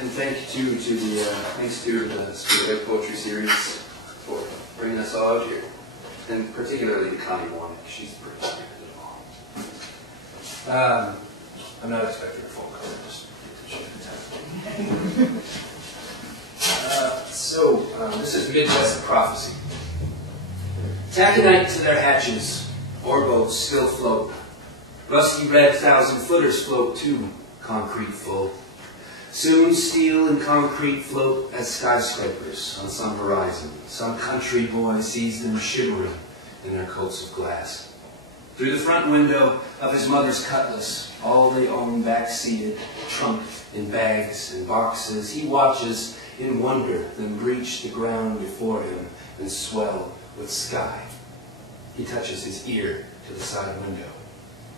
and thanks to the Spirit Poetry Series for bringing us all out here, and particularly to Connie Warnick. She's pretty spirited along. I'm not expecting a phone call. Just get to time. This is Midwest Prophecy. Taconite to their hatches, ore boats still float. Rusty red 1,000-footers float too, concrete full. Soon steel and concrete float as skyscrapers on some horizon. Some country boy sees them shimmering in their coats of glass. Through the front window of his mother's Cutlass, all they own back-seated, trunked in bags and boxes, he watches in wonder them breach the ground before him and swell with sky. He touches his ear to the side window.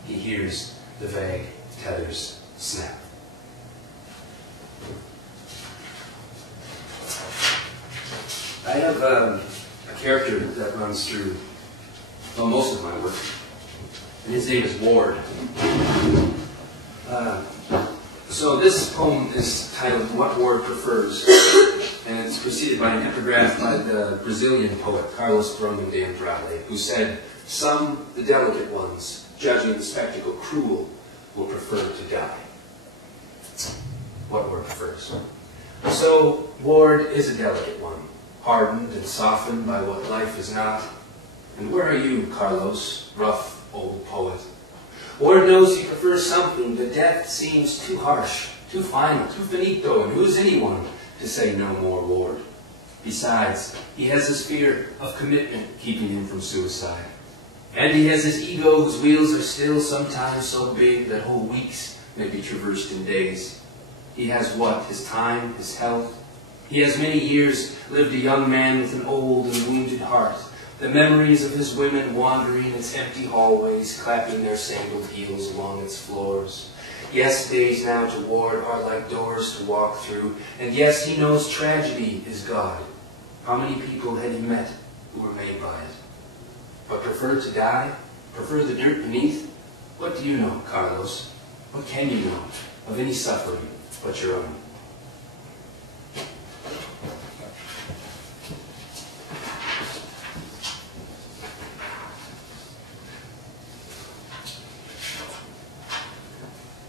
He hears the vague tethers snap. I have a character that runs through most of my work, and his name is Ward. So this poem is titled What Ward Prefers, and it's preceded by an epigraph by the Brazilian poet Carlos Drummond de Andrade, who said, "Some, the delicate ones, judging the spectacle cruel, will prefer to die." What Ward prefers. So Ward is a delicate one, hardened and softened by what life is not. And where are you, Carlos, rough old poet? Ward knows he prefers something, but death seems too harsh, too final, too finito, and who's anyone to say no more, Ward? Besides, he has his fear of commitment keeping him from suicide. And he has his ego whose wheels are still sometimes so big that whole weeks may be traversed in days. He has what? His time, his health. He has many years lived a young man with an old and wounded heart. The memories of his women wandering its empty hallways, clapping their sandaled heels along its floors. Yes, days now to Ward are like doors to walk through. And yes, he knows tragedy is God. How many people had he met who were made by it? But prefer to die? Prefer the dirt beneath? What do you know, Carlos? What can you know of any suffering but your own?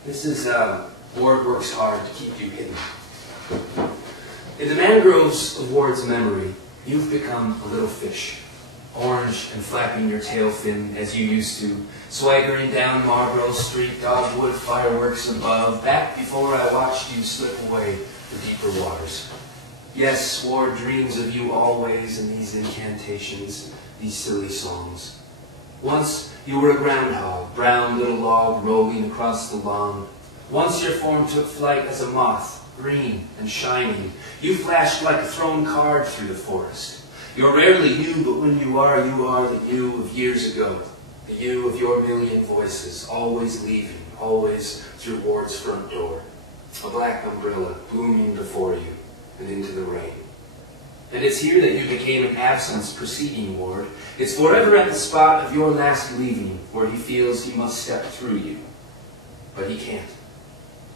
This is, Ward works hard to keep you hidden. In the mangroves of Ward's memory, you've become a little fish, orange and flapping your tail fin as you used to, swaggering down Marlborough Street, dogwood fireworks above, back before I watched you slip away to deeper waters. Yes, Ward dreams of you always in these incantations, these silly songs. Once you were a groundhog, brown little log rolling across the lawn. Once your form took flight as a moth, green and shining. You flashed like a thrown card through the forest. You're rarely you, but when you are the you of years ago. The you of your million voices, always leaving, always through Ward's front door. A black umbrella booming before you and into the rain. And it's here that you became an absence preceding Ward. It's forever at the spot of your last leaving, where he feels he must step through you. But he can't.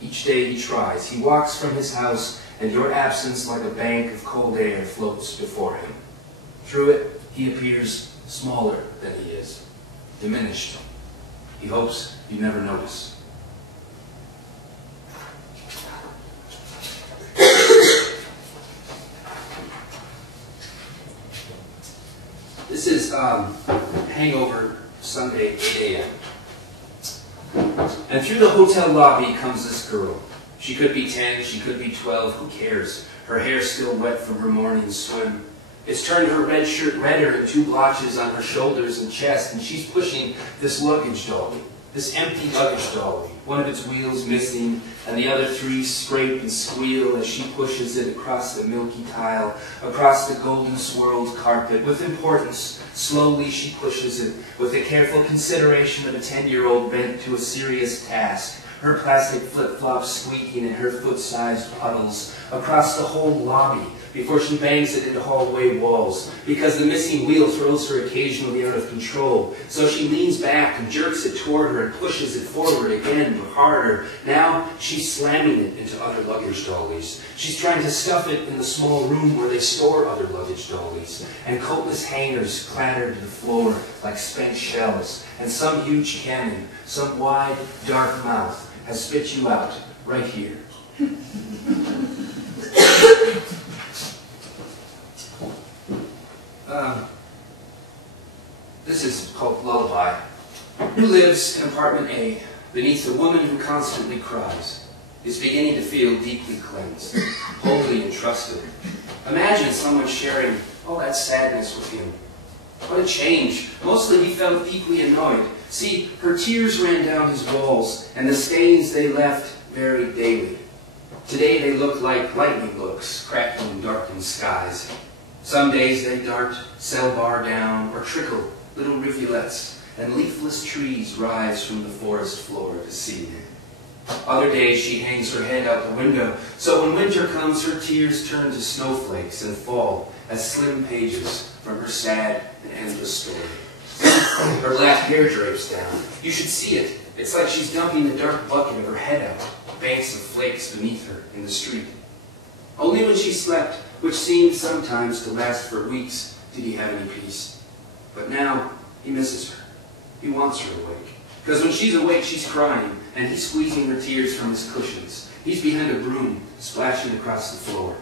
Each day he tries. He walks from his house, and your absence like a bank of cold air floats before him. Through it, he appears smaller than he is, diminished. He hopes you never notice. This is Hangover, Sunday, 8 a.m. And through the hotel lobby comes this girl. She could be 10, she could be 12, who cares? Her hair still wet from her morning swim. It's turned her red shirt redder and 2 blotches on her shoulders and chest, and she's pushing this luggage dolly, this empty luggage dolly, one of its wheels missing, and the other 3 scrape and squeal as she pushes it across the milky tile, across the golden swirled carpet. With importance, slowly she pushes it, with the careful consideration of a 10-year-old bent to a serious task, her plastic flip-flops squeaking in her foot-sized puddles, across the whole lobby, before she bangs it into hallway walls, because the missing wheel throws her occasionally out of control. So she leans back and jerks it toward her and pushes it forward again, but harder. Now she's slamming it into other luggage dollies. She's trying to stuff it in the small room where they store other luggage dollies. And coatless hangers clatter to the floor like spent shells. And some huge cannon, some wide, dark mouth has spit you out right here. This is called Lullaby. Who lives in apartment A beneath a woman who constantly cries, is beginning to feel deeply cleansed, holy and trusted. Imagine someone sharing all that sadness with him. What a change. Mostly he felt deeply annoyed. See, her tears ran down his walls, and the stains they left varied daily. Today they look like lightning looks, cracking in darkened skies. Some days they dart, cell bar down, or trickle little rivulets, and leafless trees rise from the forest floor to see. Other days she hangs her head out the window, so when winter comes her tears turn to snowflakes and fall as slim pages from her sad and endless story. Her left hair drapes down. You should see it. It's like she's dumping the dark bucket of her head out, banks of flakes beneath her in the street. Only when she slept, which seemed sometimes to last for weeks, did he have any peace. But now he misses her. He wants her awake. Because when she's awake, she's crying, and he's squeezing her tears from his cushions. He's behind a broom, splashing across the floor.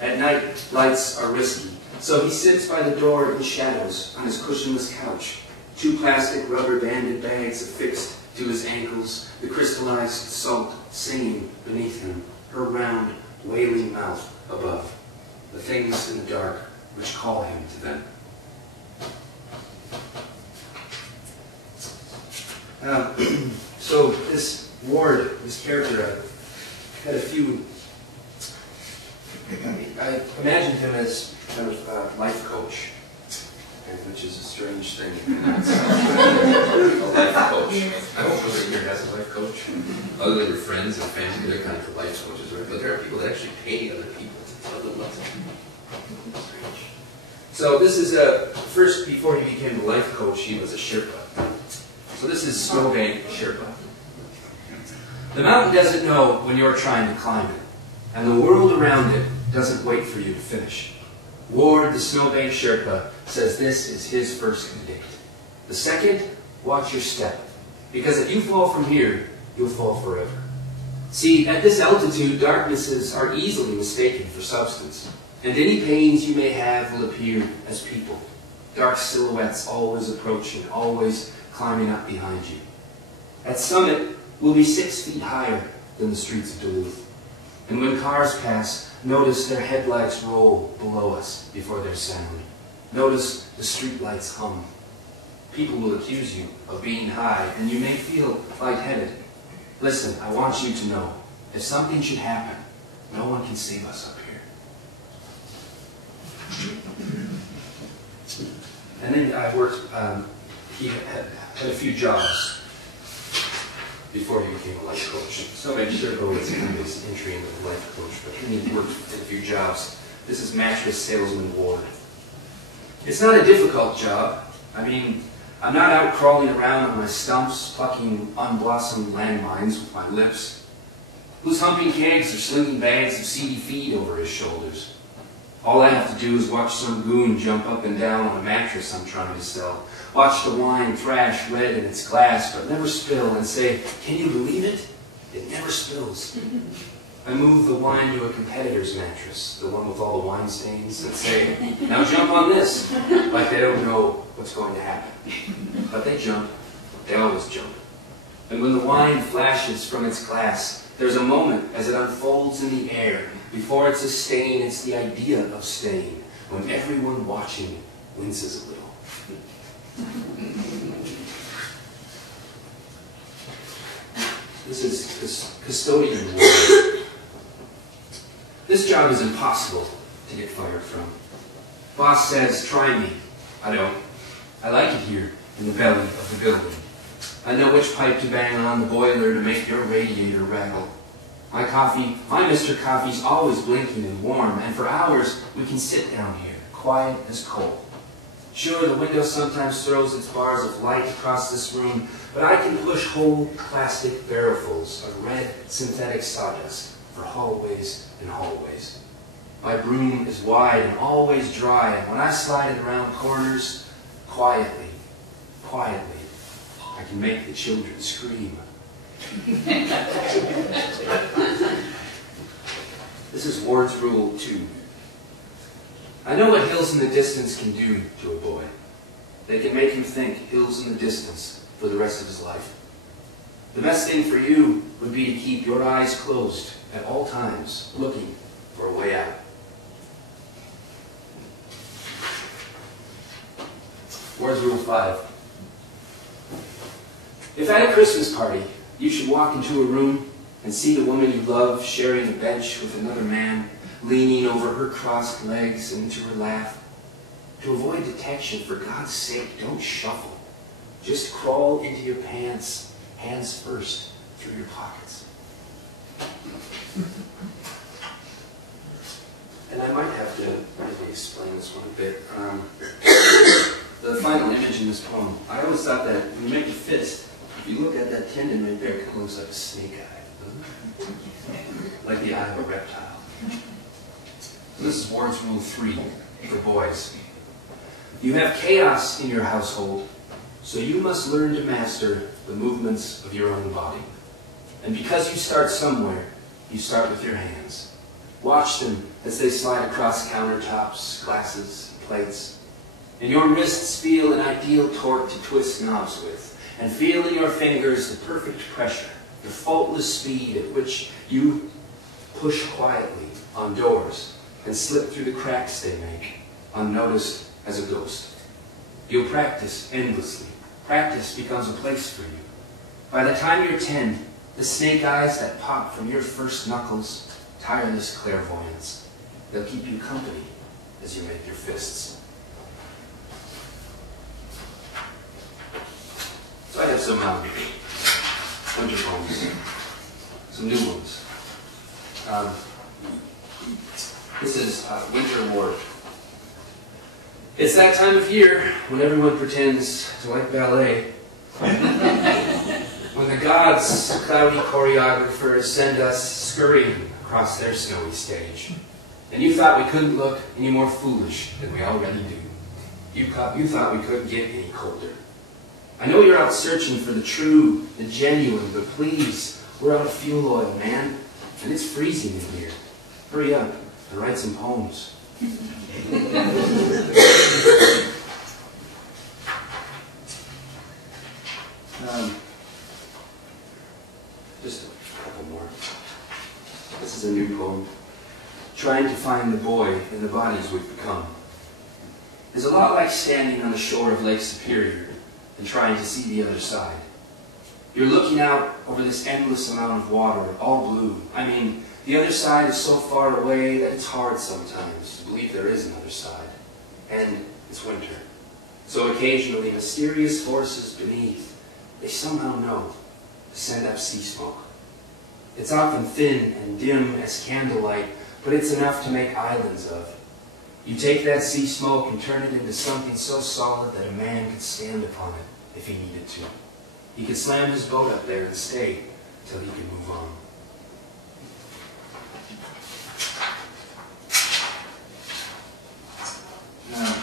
At night, lights are risky, so he sits by the door in shadows on his cushionless couch, 2 plastic rubber-banded bags affixed to his ankles, the crystallized salt singing beneath him, her round, wailing mouth above, the things in the dark which call him to them. So this Ward, this character, had a few, I imagined him as kind of a life coach, which is a strange thing. A life coach. I don't know that here has a life coach. Other than your friends and family, they're kind of life coaches, right? But there are people that actually pay other people to tell them what to do. So this is first, before he became a life coach, he was a Sherpa. So this is Snowbank Sherpa. The mountain doesn't know when you're trying to climb it, and the world around it doesn't wait for you to finish. Ward, the Snowbank Sherpa, says this is his first edict. The second, watch your step, because if you fall from here, you'll fall forever. See, at this altitude, darknesses are easily mistaken for substance, and any pains you may have will appear as people, dark silhouettes always approaching, always climbing up behind you. At summit, we'll be 6 feet higher than the streets of Duluth. And when cars pass, notice their headlights roll below us before their sound. Notice the streetlights hum. People will accuse you of being high, and you may feel lightheaded. Listen, I want you to know, if something should happen, no one can save us up here. And then I worked, he had a few jobs before he became a life coach. So maybe Sherpa was kind of his entry into the life coach, but then he worked at a few jobs. This is mattress salesman Ward. It's not a difficult job. I mean, I'm not out crawling around on my stumps, plucking unblossomed landmines with my lips. Who's humping kegs or slinging bags of seedy feed over his shoulders? All I have to do is watch some goon jump up and down on a mattress I'm trying to sell. Watch the wine thrash red in its glass, but never spill, and say, can you believe it? It never spills. I move the wine to a competitor's mattress, the one with all the wine stains, and say, now jump on this, like they don't know what's going to happen. But they jump. They always jump. And when the wine flashes from its glass, there's a moment as it unfolds in the air. Before it's a stain, it's the idea of stain, when everyone watching winces a little. This is custodian work. This job is impossible to get fired from. Boss says, try me. I don't. I like it here in the belly of the building. I know which pipe to bang on the boiler to make your radiator rattle. My Mr. Coffee's always blinking and warm, and for hours we can sit down here, quiet as coal. Sure, the window sometimes throws its bars of light across this room, but I can push whole plastic barrelfuls of red synthetic sawdust for hallways and hallways. My broom is wide and always dry, and when I slide it around corners, quietly, I can make the children scream. This is Ward's Rule 2. I know what hills in the distance can do to a boy. They can make him think hills in the distance for the rest of his life. The best thing for you would be to keep your eyes closed at all times, looking for a way out. Ward's Rule 5. If at a Christmas party you should walk into a room and see the woman you love sharing a bench with another man, leaning over her crossed legs into her lap, to avoid detection, for God's sake, don't shuffle. Just crawl into your pants, hands first, through your pockets. And I might have to maybe explain this one a bit. The final image in this poem, I always thought that when you make a fist, if you look at that tendon right there, it kind of looks like a snake eye, doesn't it? Like the eye of a reptile. This is Ward's Rule 3 for boys. You have chaos in your household, so you must learn to master the movements of your own body. And because you start somewhere, you start with your hands. Watch them as they slide across countertops, glasses, plates. And your wrists feel an ideal torque to twist knobs with. And feel in your fingers the perfect pressure, the faultless speed at which you push quietly on doors and slip through the cracks they make, unnoticed as a ghost. You'll practice endlessly. Practice becomes a place for you. By the time you're 10, the snake eyes that pop from your first knuckles, tireless clairvoyance, they'll keep you company as you make your fists. So I have some winter poems, some new ones. This is Winter Ward. It's that time of year when everyone pretends to like ballet. When the gods, cloudy choreographers, send us scurrying across their snowy stage. And you thought we couldn't look any more foolish than we already do. You thought we couldn't get any colder. I know you're out searching for the true, the genuine, but please, we're out of fuel oil, man. And it's freezing in here. Hurry up and write some poems. Just a couple more. This is a new poem. Trying to find the boy in the bodies we've become. It's a lot like standing on the shore of Lake Superior and trying to see the other side. You're looking out over this endless amount of water, all blue. I mean, the other side is so far away that it's hard sometimes to believe there is another side. And it's winter. So occasionally, mysterious forces beneath, they somehow know to send up sea smoke. It's often thin and dim as candlelight, but it's enough to make islands of. You take that sea smoke and turn it into something so solid that a man could stand upon it if he needed to. He could slam his boat up there and stay till he could move on. Now,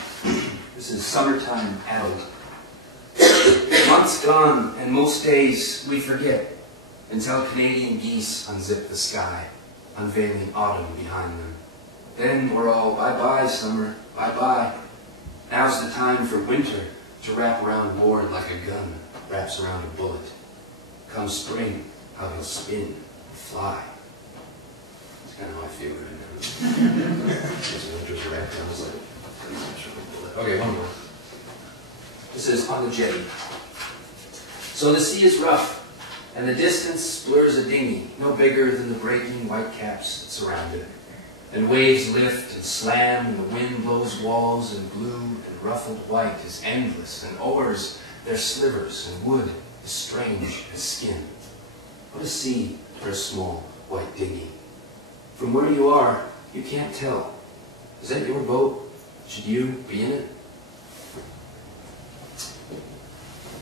this is Summertime Addled. Months gone, and most days we forget, until Canadian geese unzip the sky, unveiling autumn behind them. Then we're all, bye-bye, summer, bye-bye. Now's the time for winter to wrap around Ward like a gun wraps around a bullet. Come spring, how he'll spin and fly. That's kind of how I feel right now. Winter's wrapped around his bullet. Okay, one more. This is On the Jetty. So the sea is rough, and the distance blurs a dinghy, no bigger than the breaking white caps that surround it. And waves lift and slam, and the wind blows walls, and blue and ruffled white is endless, and oars, they're slivers, and wood is strange as skin. What a sea for a small, white dinghy. From where you are, you can't tell. Is that your boat? Should you be in it?